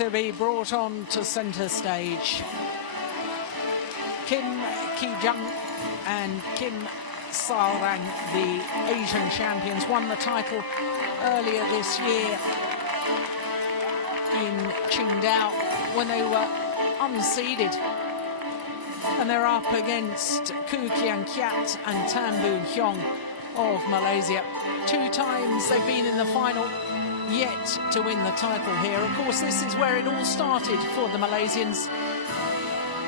to be brought on to centre stage. Kim Ki-jung and Kim Sa-rang, the Asian champions, won the title earlier this year in Qingdao when they were unseeded. And they're up against Keat and Boon Heong of Malaysia. 2 times they've been in the final, yet to win the title here. Of course, this is where it all started for the Malaysians.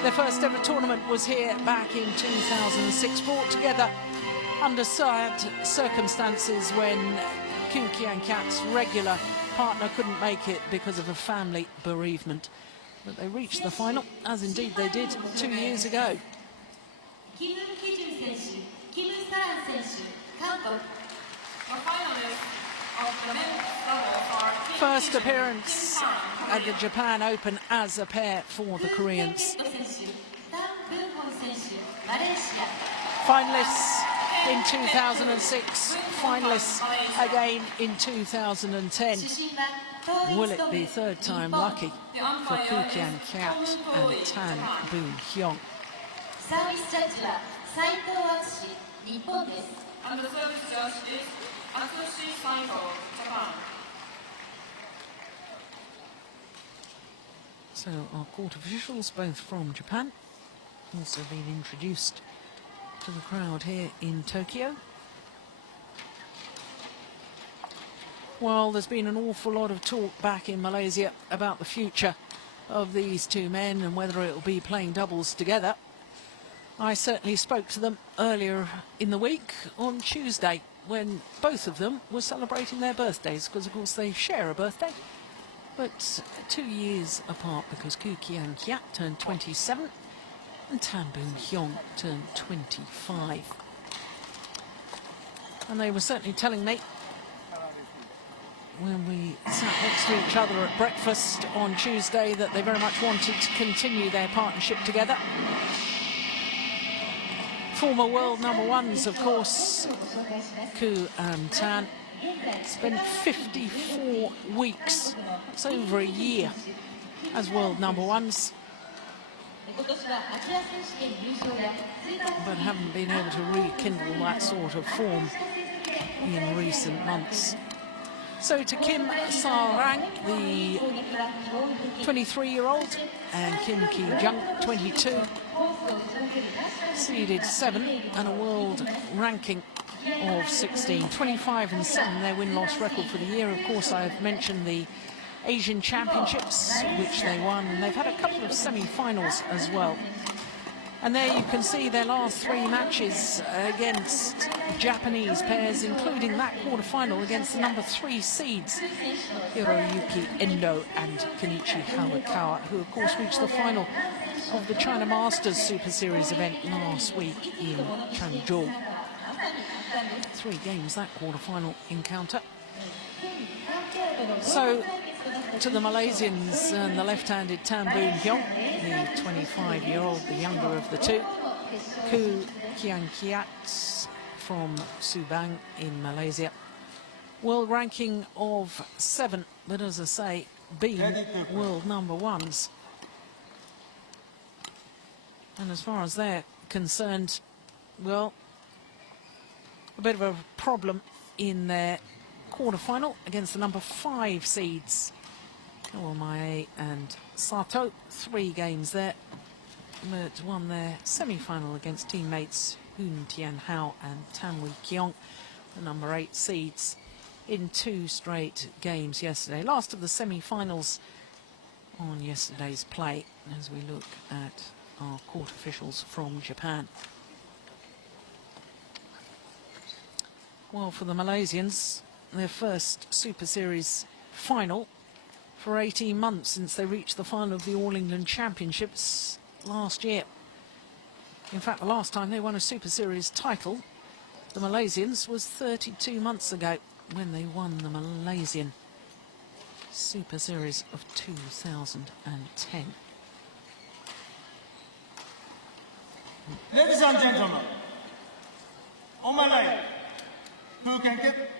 Their first ever tournament was here back in 2006, brought together under sad circumstances when Keat's regular partner couldn't make it because of a family bereavement. But they reached the final, as indeed they did 2 years ago. First appearance at the Japan Open as a pair for the Koreans. Finalists in 2006, finalists again in 2010. Will it be third time lucky for Keat and Boon Heong? And the service judge is Atsushi Saito, Japan. So our court officials, both from Japan, also been introduced to the crowd here in Tokyo. Well, there's been an awful lot of talk back in Malaysia about the future of these two men and whether it will be playing doubles together. I certainly spoke to them earlier in the week on Tuesday when both of them were celebrating their birthdays, because of course they share a birthday, but 2 years apart, because Keat turned 27 and Boon Heong turned 25. And they were certainly telling me when we sat next to each other at breakfast on Tuesday that they very much wanted to continue their partnership together. Former world number ones, of course, Keat and Tan, spent 54 weeks, it's over a year, as world number ones, but haven't been able to rekindle that sort of form in recent months. So to Kim Sa-rang, the 23-year-old, and Kim Ki-jung, 22, seeded 7 and a world ranking of 16. 25 and 7, their win-loss record for the year. Of course, I've mentioned the Asian Championships, which they won, and they've had a couple of semi-finals as well. And there you can see their last 3 matches against Japanese pairs, including that quarter-final against the number 3 seeds, Hiroyuki Endo and Kenichi Hayakawa, who of course reached the final of the China Masters Super Series event last week in Changzhou. 3 games, that quarter-final encounter. So, to the Malaysians and the left-handed Boon Heong, the 25-year-old, the younger of the two. Keat from Subang in Malaysia. World ranking of 7, but as I say, been world number ones. And as far as they're concerned, well, a bit of a problem in their quarter-final against the number 5 seeds, Kawamae and Sato. 3 games there, but won their semi-final against teammates Hoon Tian Hao and Tan Wee Kiong, the number 8 seeds, in 2 straight games yesterday. Last of the semi-finals on yesterday's play, as we look at our court officials from Japan. Well, for the Malaysians, their first Super Series final for 18 months since they reached the final of the All England Championships last year. In fact, the last time they won a Super Series title, the Malaysians, was 32 months ago when they won the Malaysian Super Series of 2010. Ladies and gentlemen, on my right, who can get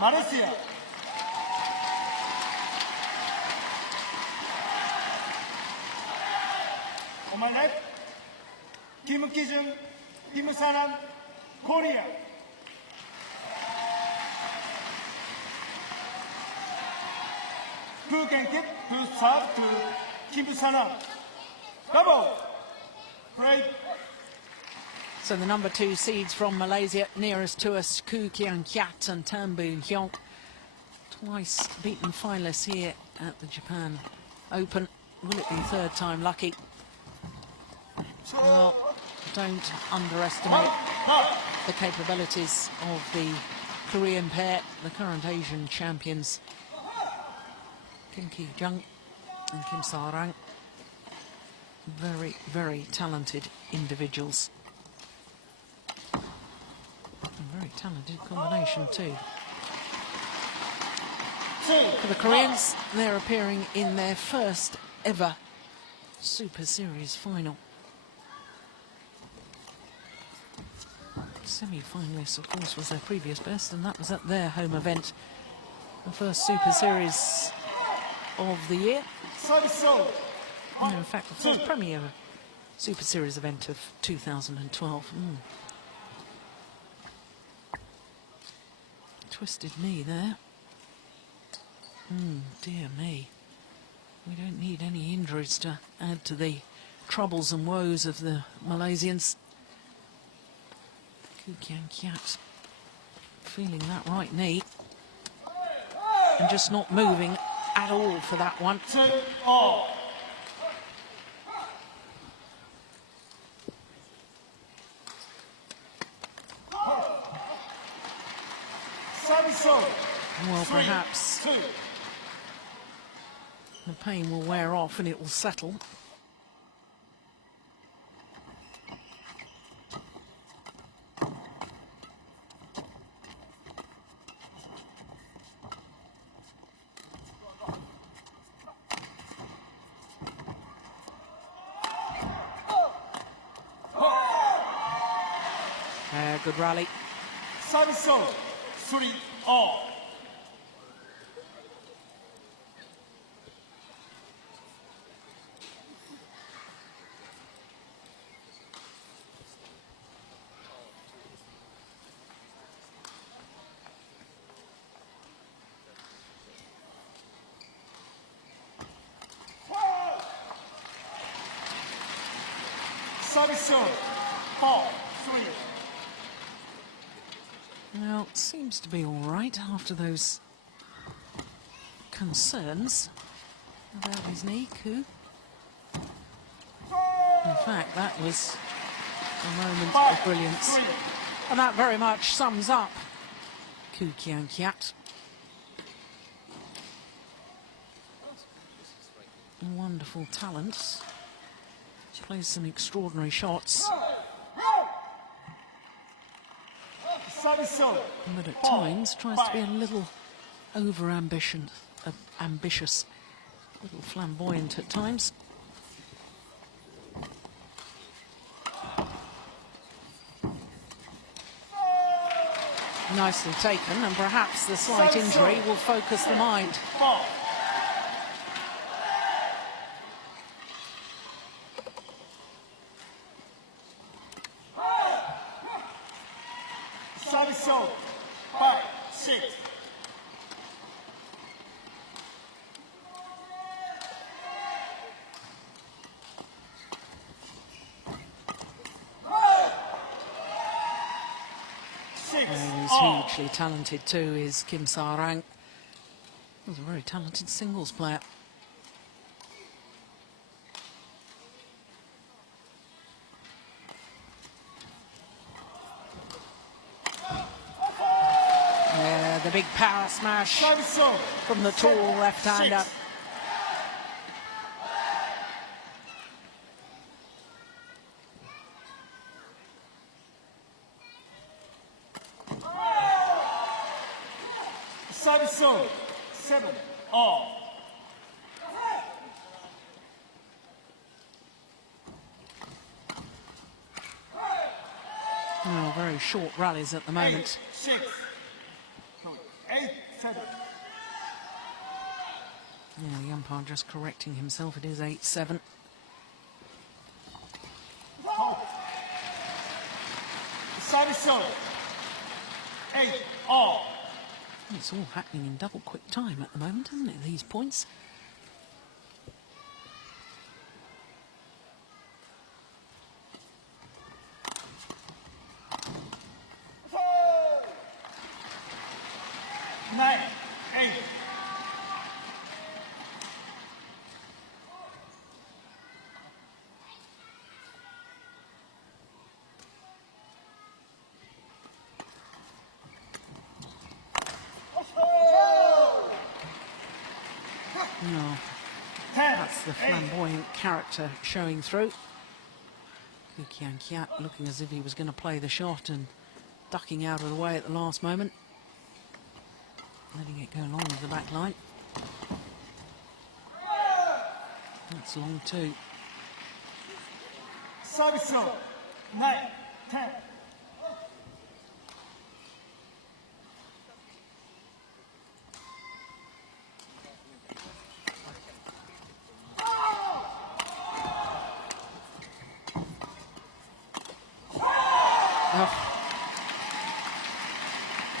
Malaysia. On my left, Kim Ki-jung, Kim Saran, Korea. Who can get to serve to Kim Saran? Double. Break. So the number 2 seeds from Malaysia, nearest to us, Keat and Boon Heong. Twice beaten finalists here at the Japan Open. Will it be third time lucky? Well, don't underestimate the capabilities of the Korean pair, the current Asian champions, Jung and Kim Sa-rang. Very, very talented individuals. A very talented combination too. For the Koreans, they're appearing in their first ever Super Series final. Semi-finalists, of course, was their previous best, and that was at their home event. The first Super Series of the year. No, in fact, the first premier Super Series event of 2012. Twisted knee there. Dear me. We don't need any injuries to add to the troubles and woes of the Malaysians. Keat feeling that right knee and just not moving at all for that one. Well, perhaps the pain will wear off and it will settle. Good rally. Service 3-all. Service 4-3. Well, it seems to be all right after those concerns about his knee, Koo. In fact, that was a moment of brilliance. And that very much sums up Keat. Wonderful talents. Plays some extraordinary shots. But at times tries to be a little ambitious, a little flamboyant at times. Nicely taken, and perhaps the slight injury will focus the mind. Who's hugely talented too is Kim Sa-rang. He's a very talented singles player. Yeah, the big power smash from the tall left-hander. Service 7-all. Oh, very short rallies at the moment. 8-6. 8-7. Yeah, the umpire just correcting himself. It is 8-7. serve. 8-all. It's all happening in double quick time at the moment, isn't it, these points? Nine, 8. No, that's the flamboyant character showing through. Keat looking as if he was going to play the shot and ducking out of the way at the last moment. Letting it go along the back line. That's long too. Service serve. 9, 10.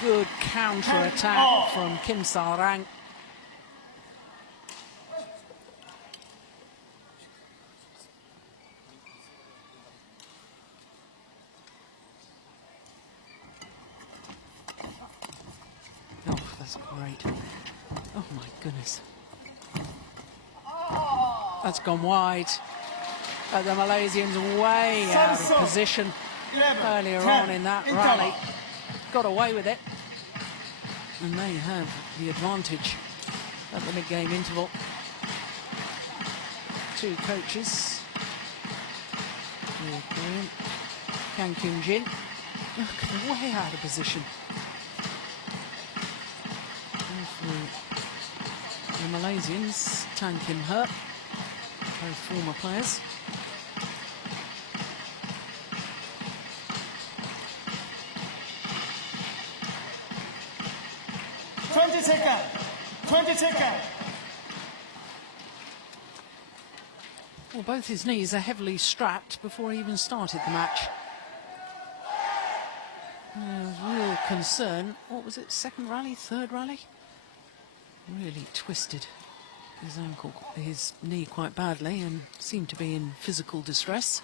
Good counter-attack from Kim Sa-rang. Oh, that's great. Oh, my goodness. That's gone wide. But the Malaysians way out of position earlier on in that rally. Got away with it. And they have the advantage at the mid-game interval. Two coaches. Kang Kyung-jin. Look, they're way out of position. And for the Malaysians, Tan Kim He, both former players. 20 seconds. 20 seconds. Well, both his knees are heavily strapped before he even started the match. Real concern. What was it? Second rally? Third rally? Really twisted his ankle, his knee quite badly, and seemed to be in physical distress.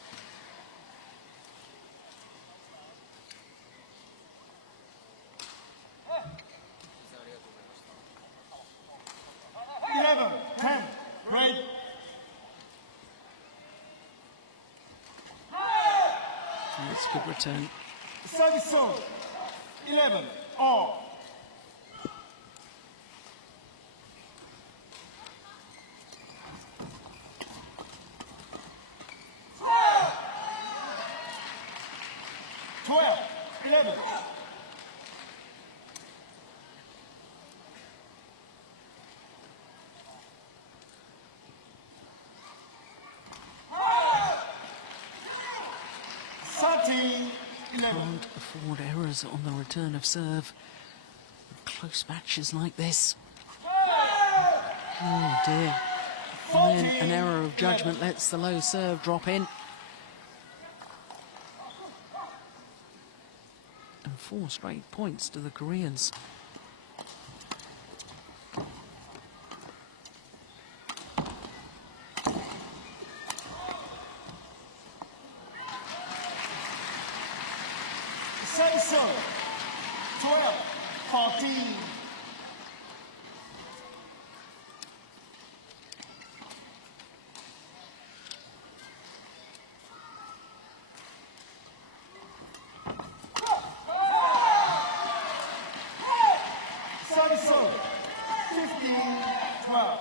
That's a good return. Service serve. 11-all. Can't afford errors on the return of serve. Close matches like this. Oh dear. And then an error of judgment lets the low serve drop in. And 4 straight points to the Koreans. Service serve. 12-14. Service serve. 15-12.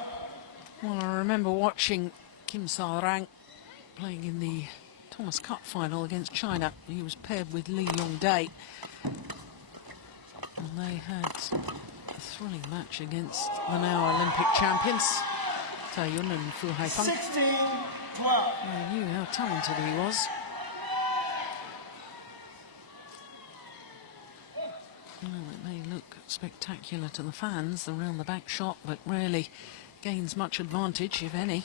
Well, I remember watching Kim Sa-rang playing in the Thomas Cup final against China. He was paired with Lee Yong-dae. And they had a thrilling match against the now Olympic champions, Tae-yun and Fu Haifeng. 16-12. I knew how talented he was. Well, it may look spectacular to the fans, the round-the-back shot, but rarely gains much advantage, if any.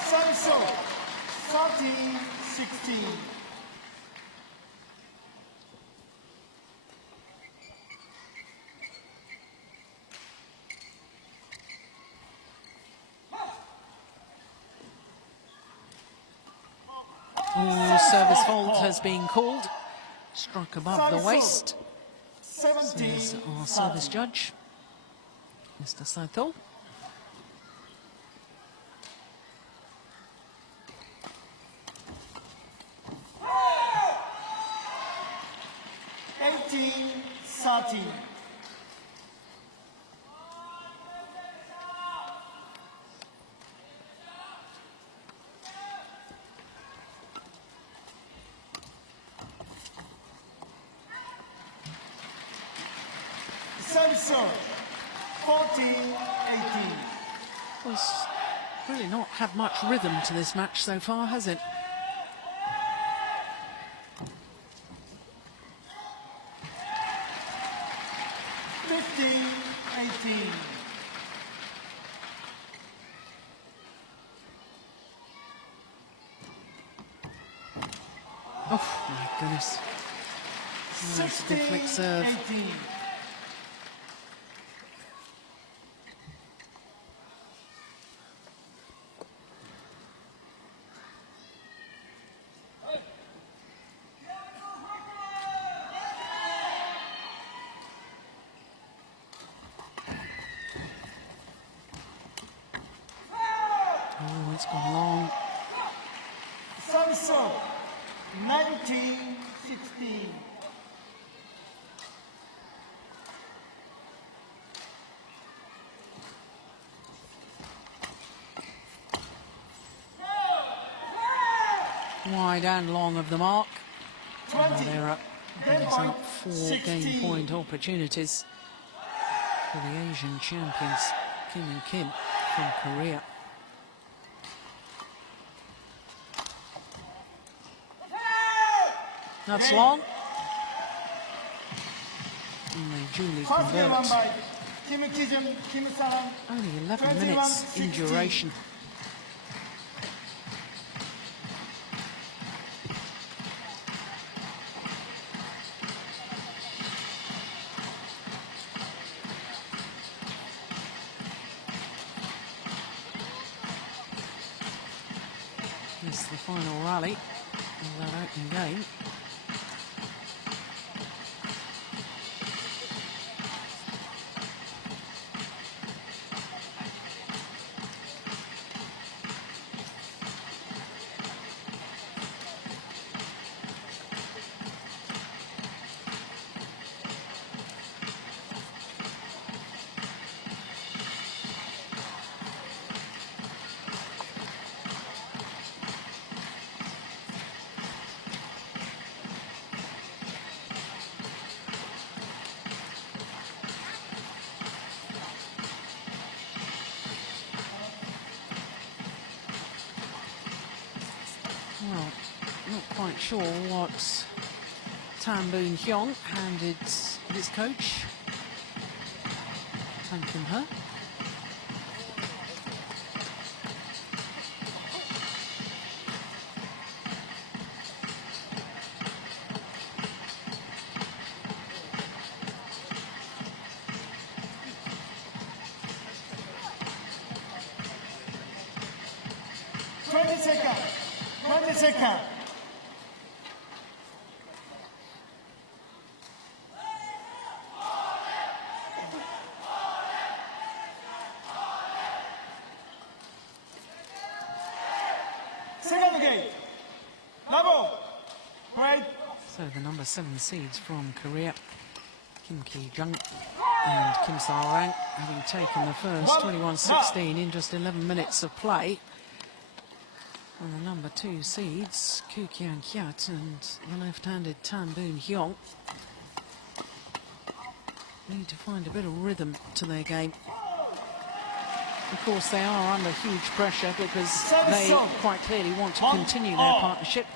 Service serve. 13-16. Oh, service fault has been called. Struck above the waist. Says our service judge, Mr. Saito. Service 14-18. It's really not had much rhythm to this match so far, has it? Oh, my goodness. Oh, that's a good flick serve. Oh, it's gone long. Service 19-16. Wide and long of the mark. They're up. Brings up 4 game point opportunities for the Asian champions, Kien and Kim from Korea. That's long. And they duly convert. Only 11 minutes in duration. This is the final rally of that opening game. Well, not quite sure what Boon Heong handed his coach, Tan Kim He. Second game. Right. So the number 7 seeds from Korea, Kim Ki-jung and Kim Sa-rang, having taken the first 21-16 in just 11 minutes of play. And the number 2 seeds, Keat and the left-handed Boon Heong, need to find a bit of rhythm to their game. Of course, they are under huge pressure because they quite clearly want to continue their partnership.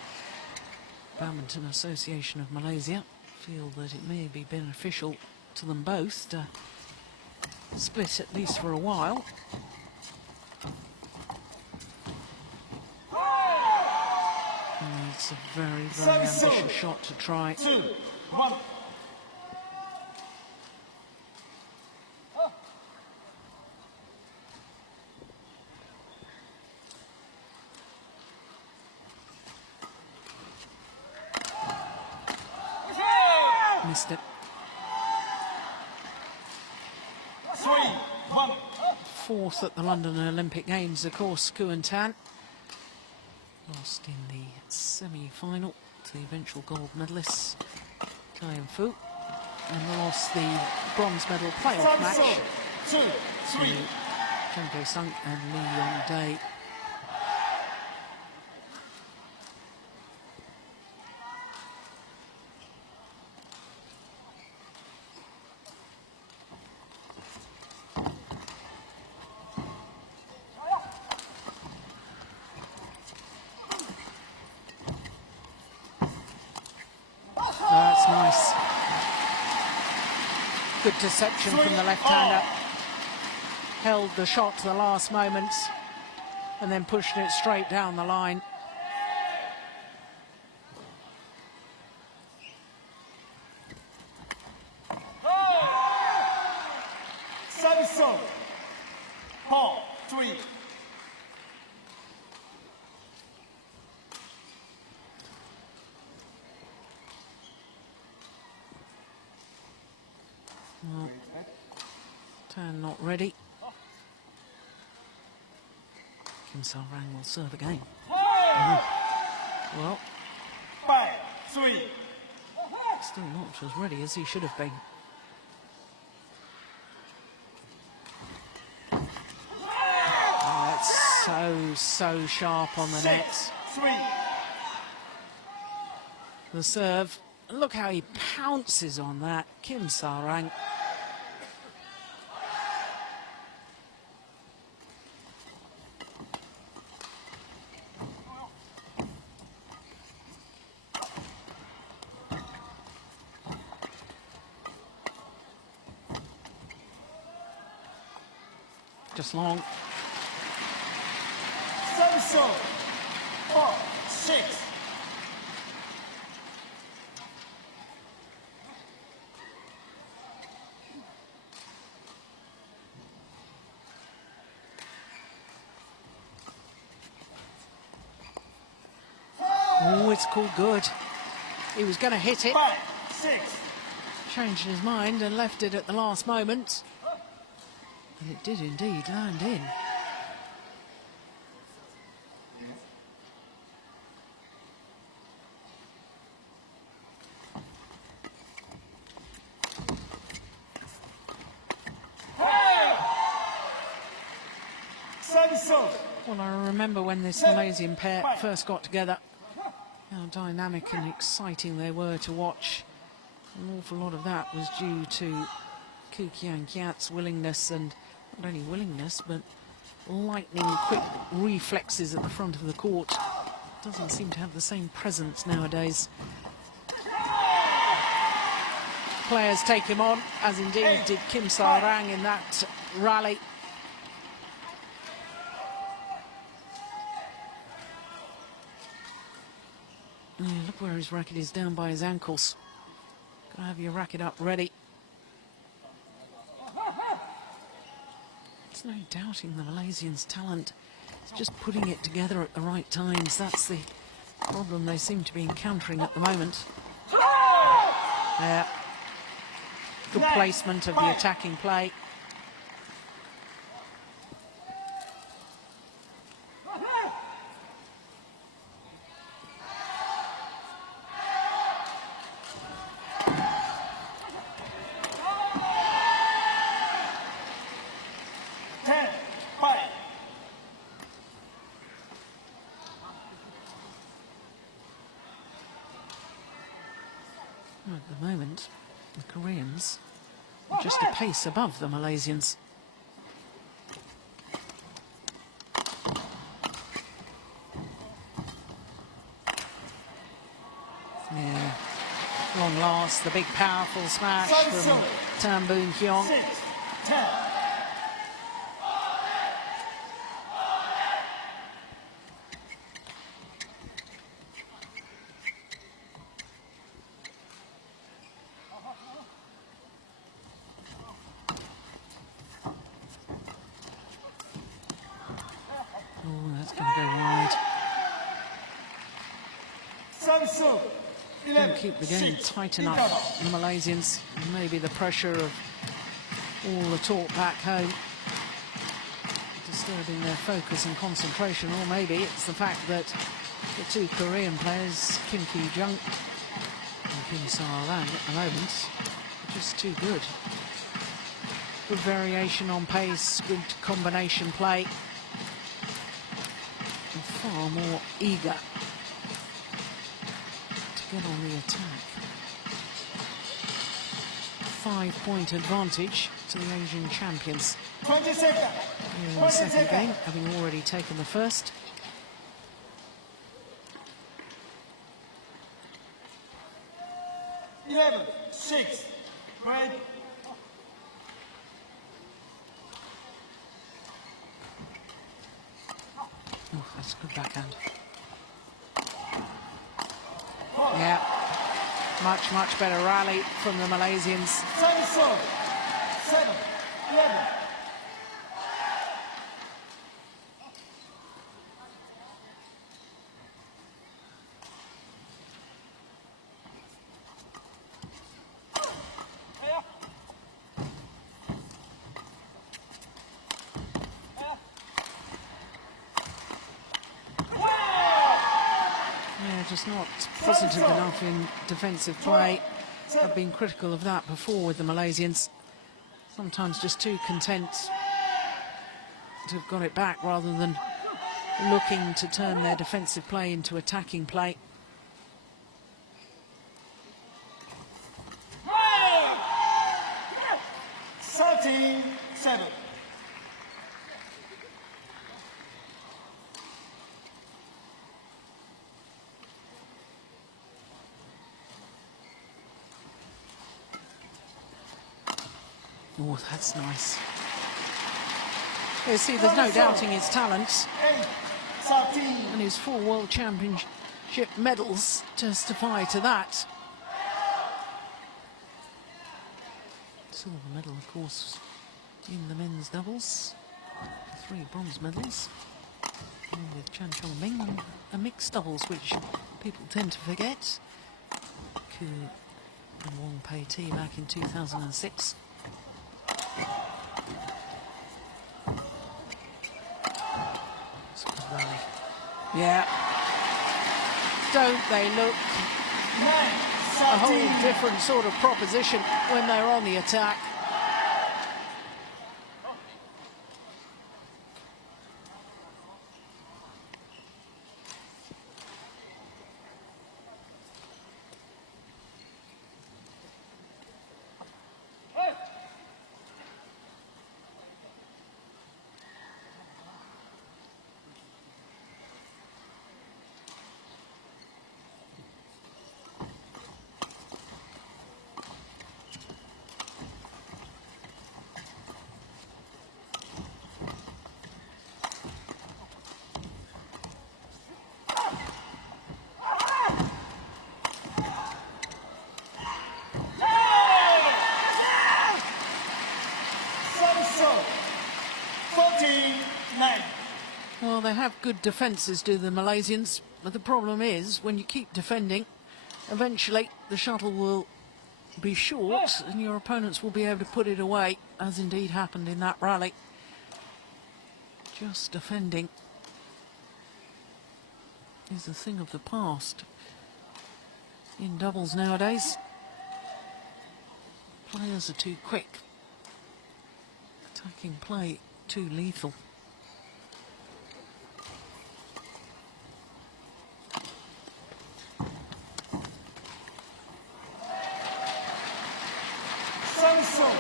Badminton Association of Malaysia feel that it may be beneficial to them both to split at least for a while. And it's a very, very ambitious shot to try. 2-1. missed it. 3-1. Fourth at the London Olympic Games, of course, Kien. Lost in the semi-final to the eventual gold medalists, Kien Fu, and lost the bronze medal playoff match to Jung Sung and Lee Yong-dae. That's nice. Good deception from the left-hander. Held the shot to the last moment and then pushed it straight down the line. Samson. 4-3. Well, Tan not ready. Kim Sal-rang will serve again. Well, 5-3. still not as ready as he should have been. Oh, it's so sharp on the net. 6-3. The serve. Look how he pounces on that, Kim Sal-rang. Just long. Samson. 4-6. Oh, it's called good. He was going to hit it. 5-6. Changed his mind and left it at the last moment. And it did indeed land in. Samson. Well, I remember when this Malaysian pair first got together, how dynamic and exciting they were to watch. An awful lot of that was due to Keat's willingness, and not only willingness, but lightning quick reflexes at the front of the court. Doesn't seem to have the same presence nowadays. Players take him on, as indeed did Kim Sal-rang in that rally. Yeah, look where his racket is, down by his ankles. Gotta have your racket up ready. There's no doubting the Malaysians' talent. It's just putting it together at the right times. That's the problem they seem to be encountering at the moment. Yeah. Good placement of the attacking play. At the moment, the Koreans are just a pace above the Malaysians. Yeah, long last, the big powerful smash from Tan Boon Heong. 6-10. Oh, that's going to go wide. Samson. Don't keep the game tight enough, the Malaysians. Maybe the pressure of all the talk back home disturbing their focus and concentration, or maybe it's the fact that the two Korean players, Kim Ki-jung and Kim Sa-rang at the moment, are just too good. Good variation on pace, good combination play, and far more eager to get on the attack. 5-point advantage to the Asian champions. 20 seconds. Here in the second game, having already taken the first. Eleven, 6. Right. Oh, that's a good backhand. Yeah, much better rally from the Malaysians. 7, 11. Just not positive enough in defensive play. I've been critical of that before with the Malaysians. Sometimes just too content to have got it back rather than looking to turn their defensive play into attacking play. 13-7. Oh, that's nice. You see, there's no doubting his talent, 8, 13. and his 4 World Championship medals testify to that. Silver medal, of course, in the men's doubles. 3 bronze medals. And with Chan Chong Ming, and a mixed doubles, which people tend to forget. Koo and Wong Pei Ti back in 2006. It's a good rally. Yeah. Don't they look a whole different sort of proposition when they're on the attack? Well, they have good defences, do the Malaysians, but the problem is when you keep defending, eventually the shuttle will be short and your opponents will be able to put it away, as indeed happened in that rally. Just defending is a thing of the past in doubles nowadays. Players are too quick. Attacking play too lethal. Samsung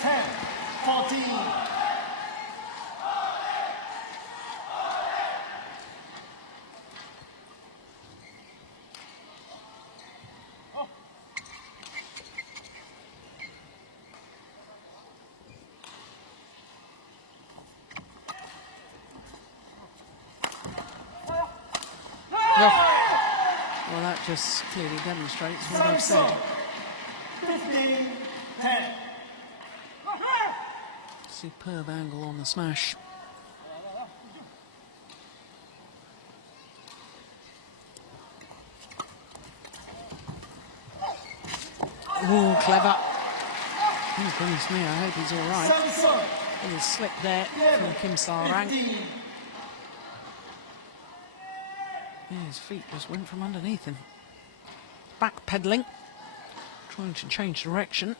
10, 14. Well, that just clearly demonstrates what I've said. 15, 10. Superb angle on the smash. Oh, clever. Oh, goodness me, I hope he's all right. A little slip there from Kim Sa-rang. Yeah, his feet just went from underneath him. Backpedaling, trying to change direction.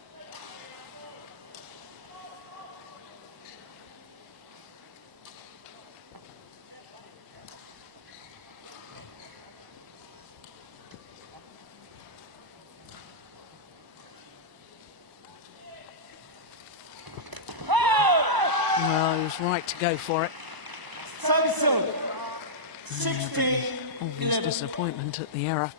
Well, he was right to go for it. Obvious disappointment at the error.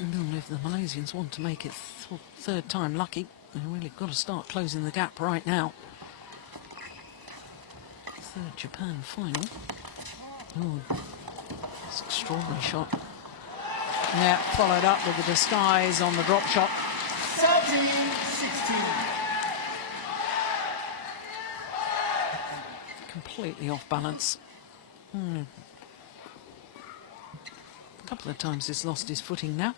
And if the Malaysians want to make it third time lucky, they've really got to start closing the gap right now. Third Japan final. Oh, it's an extraordinary shot. Yeah, followed up with the disguise on the drop shot. 13-16. Completely off balance. A couple of times he's lost his footing now.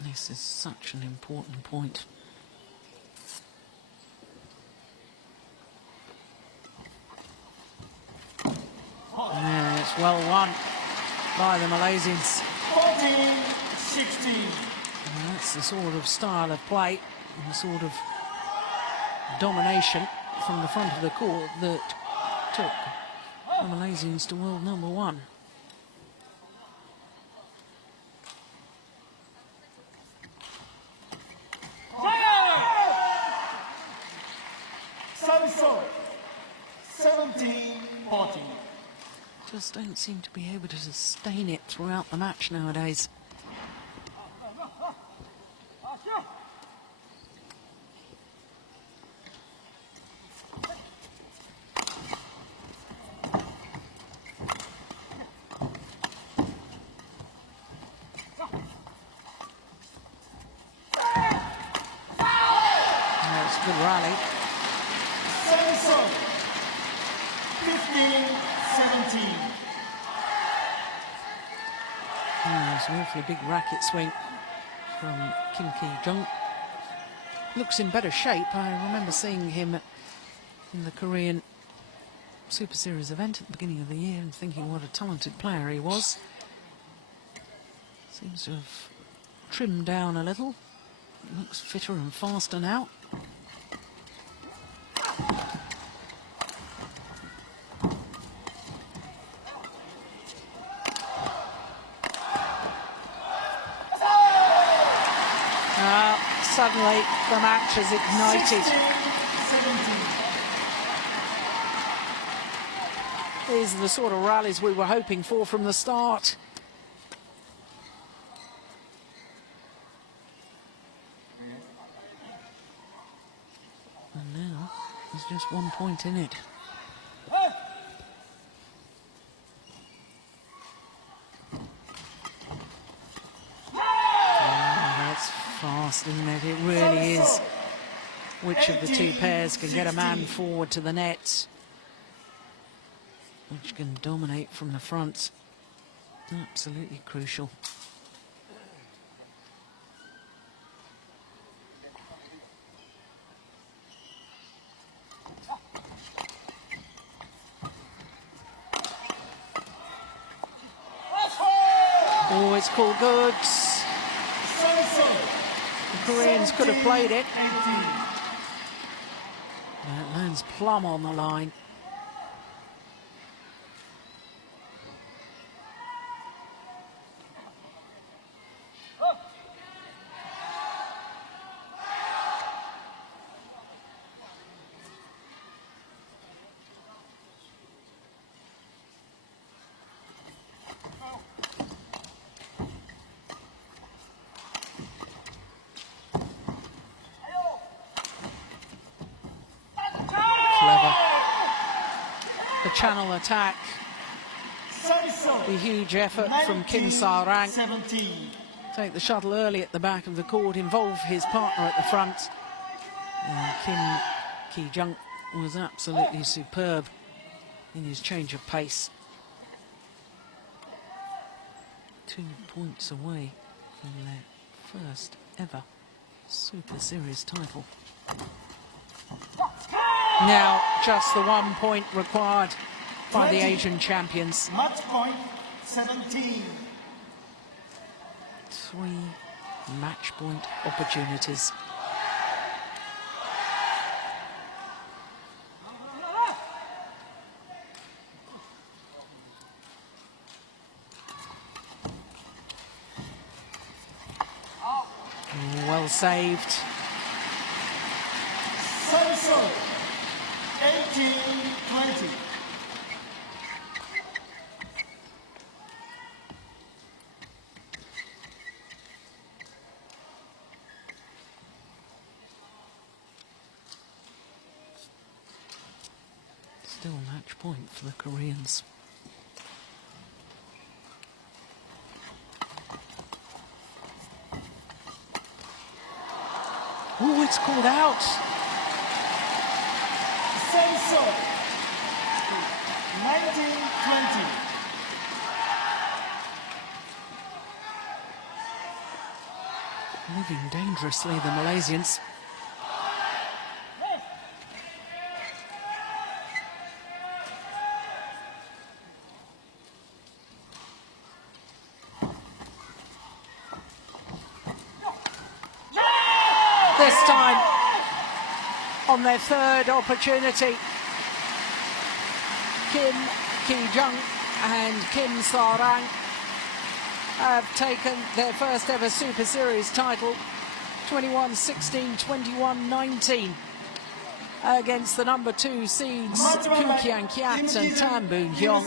This is such an important point. Yeah, it's well won by the Malaysians. 14-16. And that's the sort of style of play and the sort of domination from the front of the court that took the Malaysians to world number one. Samsung, 17-14. Just don't seem to be able to sustain it throughout the match nowadays. That's a good rally. Samsung, 15-17. It's an awfully big racket swing from Jung. Looks in better shape. I remember seeing him in the Korean Super Series event at the beginning of the year and thinking what a talented player he was. Seems to have trimmed down a little. Looks fitter and faster now. Suddenly the match has ignited. 16-17. These are the sort of rallies we were hoping for from the start. And now there's just 1 point in it. Fast, isn't it? It really is. Which of the two pairs can get a man forward to the net? Which can dominate from the front? Absolutely crucial. Oh, it's called good. The Koreans could have played it. That lands plumb on the line. channel attack. The huge effort from Kim Sa-rang. 17. Take the shuttle early at the back of the court, involve his partner at the front. And Kim Ki-jung was absolutely superb in his change of pace. 2 points away from their first ever Super Series title. Now just the 1 point required by the Asian champions. Match point 17. 3 match point opportunities. Well saved. Service 18-20. Still match point for the Koreans. Oh, it's called out. Service 19-20. Moving dangerously, the Malaysians. This time, on their third opportunity, Kim Ki-jung and Kim Sa-rang have taken their first ever Super Series title, 21-16, 21-19, against the number 2 seeds Keat and Tan Boon Heong.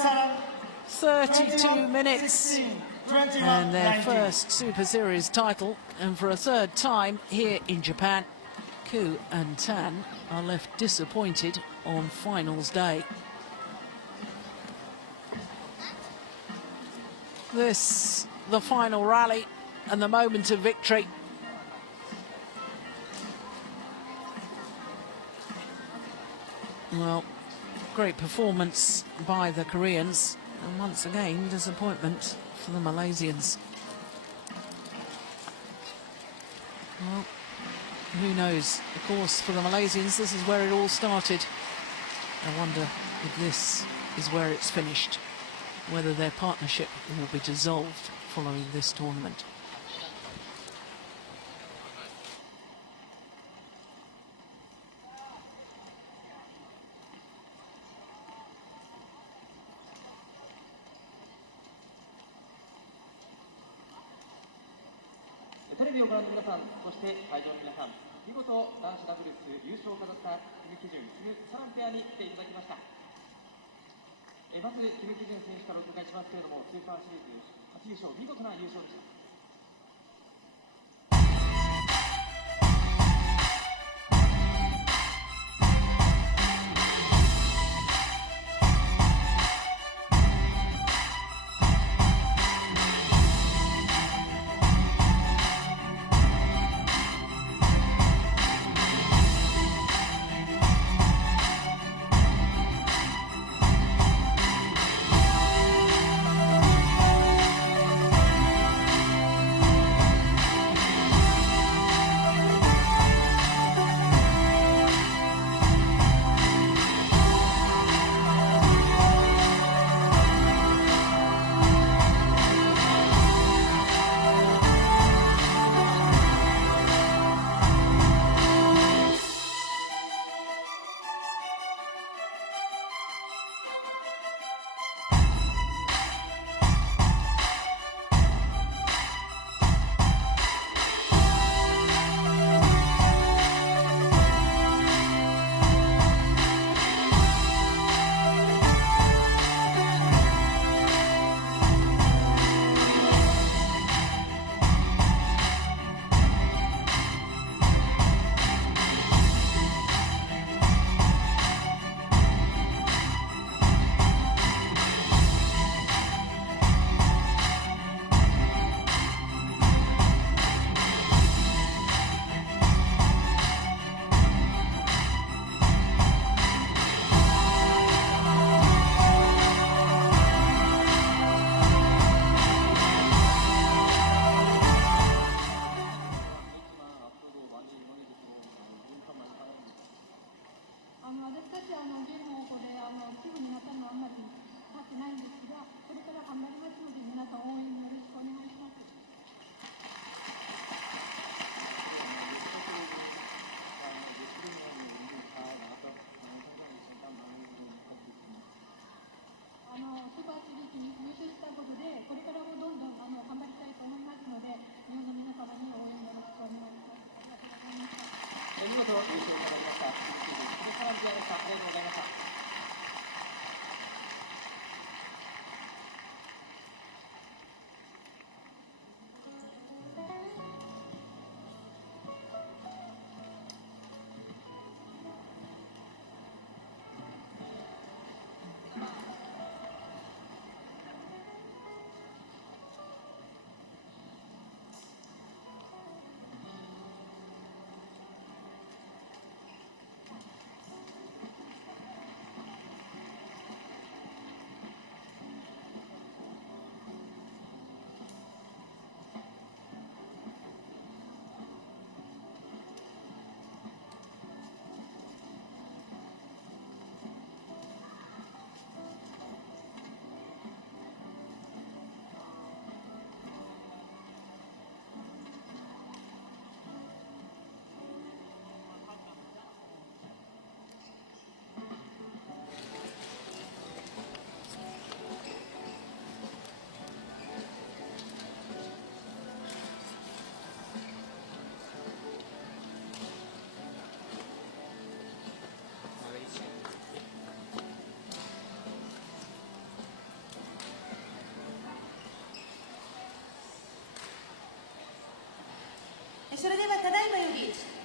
32 minutes and their first Super Series title, and for a third time here in Japan, Ku and Tan are left disappointed on finals day. This, the final rally and the moment of victory. Well, great performance by the Koreans, and once again disappointment for the Malaysians. Well, who knows? Of course, for the Malaysians, this is where it all started. I wonder if this is where it's finished, whether their partnership will be dissolved following this tournament.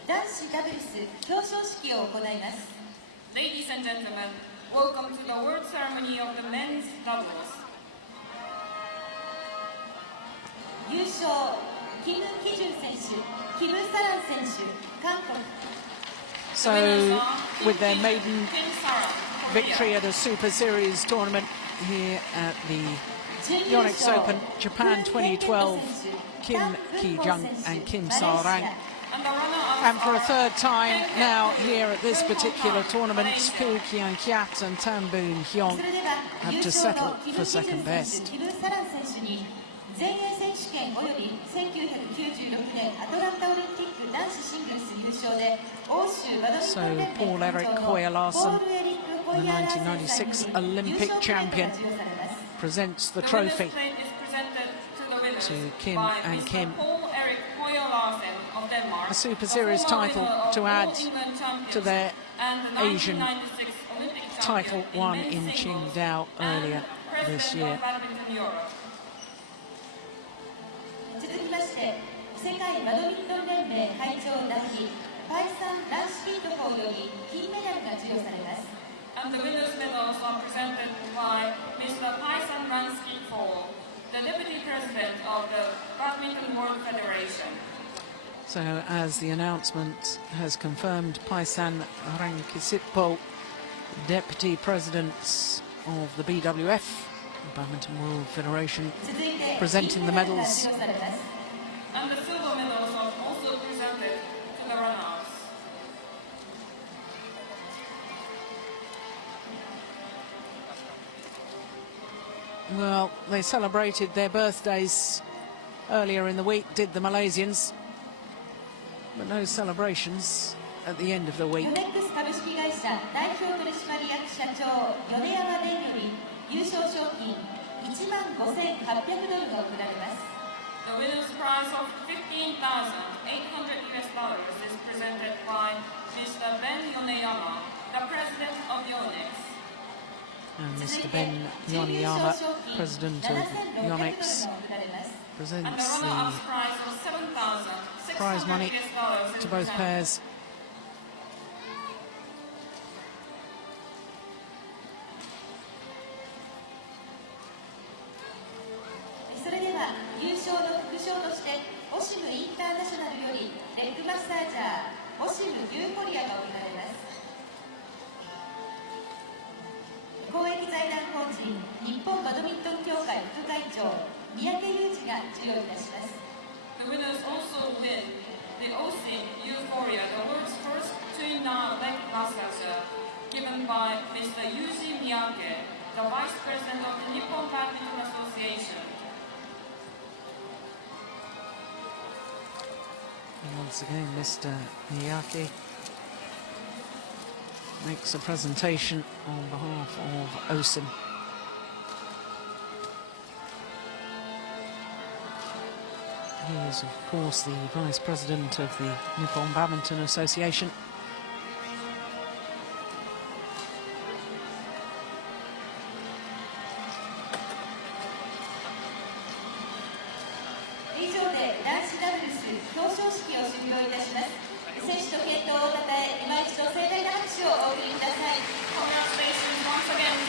Ladies and gentlemen, welcome to the award ceremony of the men's doubles. 優勝、キム・キジュン選手、キム・サラン選手、韓国。 So, with their maiden victory at a Super Series tournament here at the Yonex Open Japan 2012, Kim Ki-jung and Kim Sa-rang. And for a third time now here at this particular tournament, Kien Keat and Boon Heong have to settle for second best. So Paul Erik Høyer Larsen, the 1996 Olympic champion, presents the trophy to Kim and Kim. A Super Series title to add to their Asian title won in Qingdao earlier this year. 世界バドミントン連盟会長代理パイサン・ランシピート法より金メダルが授与されます。 And the winners' medals are presented by Mr. Paisan Ransky-Fall, the Deputy President of the Badminton World Federation. So, as the announcement has confirmed, Paisan Rankisitpo, Deputy President of the BWF, Badminton World Federation, presenting the medals. And the silver medals are also presented to the runners. Well, they celebrated their birthdays earlier in the week, did the Malaysians, but no celebrations at the end of the week. Yonex 株式会社代表取締役社長米山蓮より優勝賞金1万5800ドルが贈られます。 The winner's prize of $15,800 is presented by Mr. Ben Yoneyama, the President of Yonex. And Mr. Ben Yoneyama, President of Yonex, presents the prize money to both pairs. それでは優勝の副賞としてオシムインターナショナルよりレッグマッサージャーオシムユーフォリアが贈られます。公益財団法人日本バドミントン協会副会長三宅裕二が授与いたします。 The winners also win the OSIM Euphoria, the world's first twin-arm leg massager, given by Mr. Yuji Miyake, the Vice President of the Nippon Badminton Association. And once again, Mr. Miyake makes a presentation on behalf of OSIM. He is, of course, the Vice President of the Nippon Badminton Association. Congratulations once again to